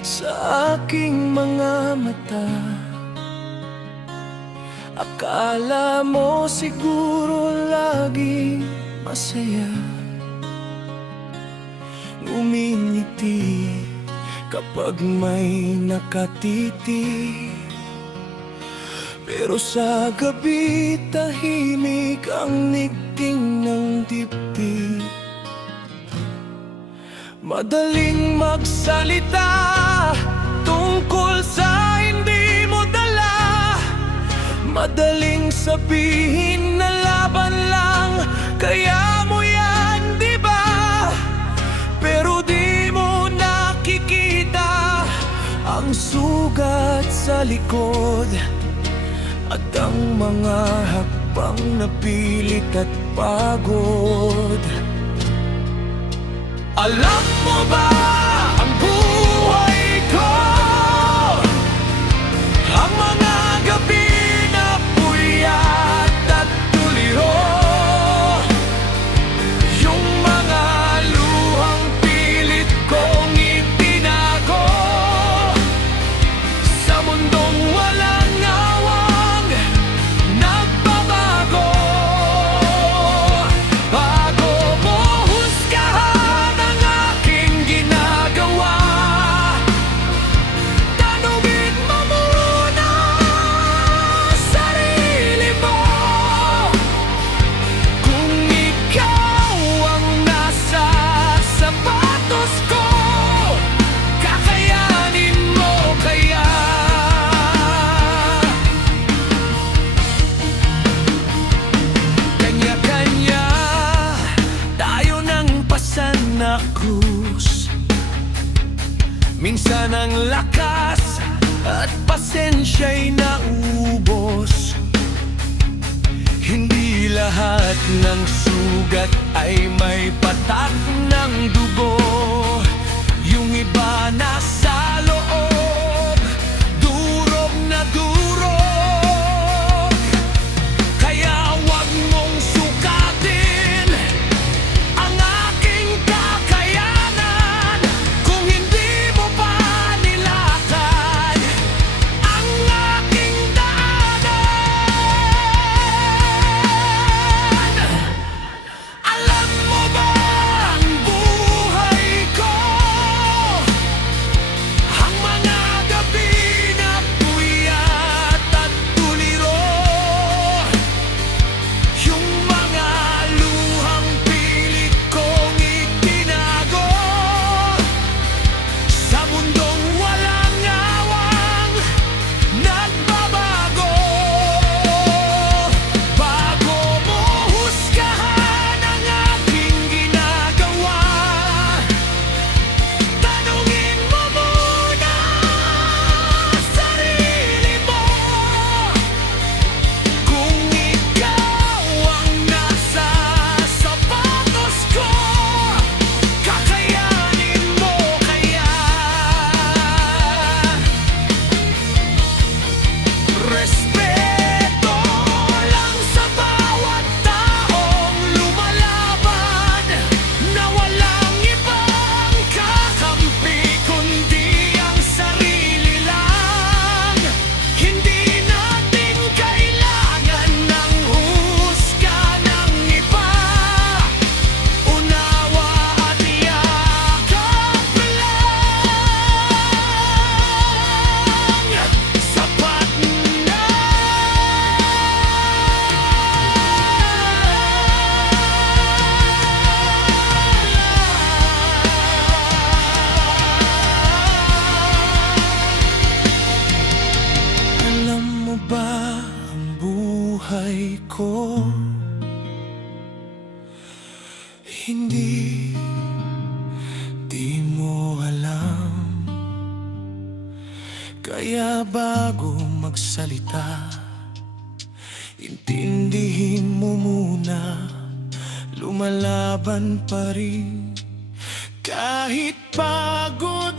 sa aking mga mata. Akala mo siguro laging masaya, ngumingiti kapag may nakatiti. Pero sa gabi tahimik ang nigting ng dibdib. Madaling magsalita tungkol sa hindi mo dala, madaling sabihin na laban lang kaya mo yan, di ba? Pero di mo nakikita ang sugat sa likod at ang mga hakbang na pilit at pagod. Alam mo ba ang buhay ko? Ang mga gabi na puyat at tuliro, yung mga luhang pilit kong itinago sa mundong walang awang nagbabago. Bago mo husgahan ang aking ginagawa, tanungin mo muna sarili mo kung ikaw ang nasa sapatos ko, kakayanin mo kaya? Kanya-kanya tayo ng pasan na krus, minsan ang lakas at pasensya'y naubos. Hindi lahat ng sugat ay may patak ng dugo. Yung iba nasa loob, durog na durog. Kaya wag mong sukatin ang aking kakayanan kung hindi mo pa nilakad ang aking daanan. Alam mo ba ang buhay ko? Ang mga gabi na puyat at tuliro, yung mga luhang pilit kong itinago sa mundong walang awang nagbabago. Bago mo husgahan ang aking ginagawa, tanungin mo muna sarili mo kung ikaw ang nasa sapatos ko, kakayanin mo kaya? Respeto lang sa bawat taong lumalaban na walang ibang kakampi kundi ang sarili lang. Hindi natin kailangan ng husga ng iba. Unawa at yakap lang, sapat na. Alam mo ba ang buhay ko? Hindi, di mo alam. Kaya bago magsalita, intindihin mo muna, lumalaban pa rin kahit pagod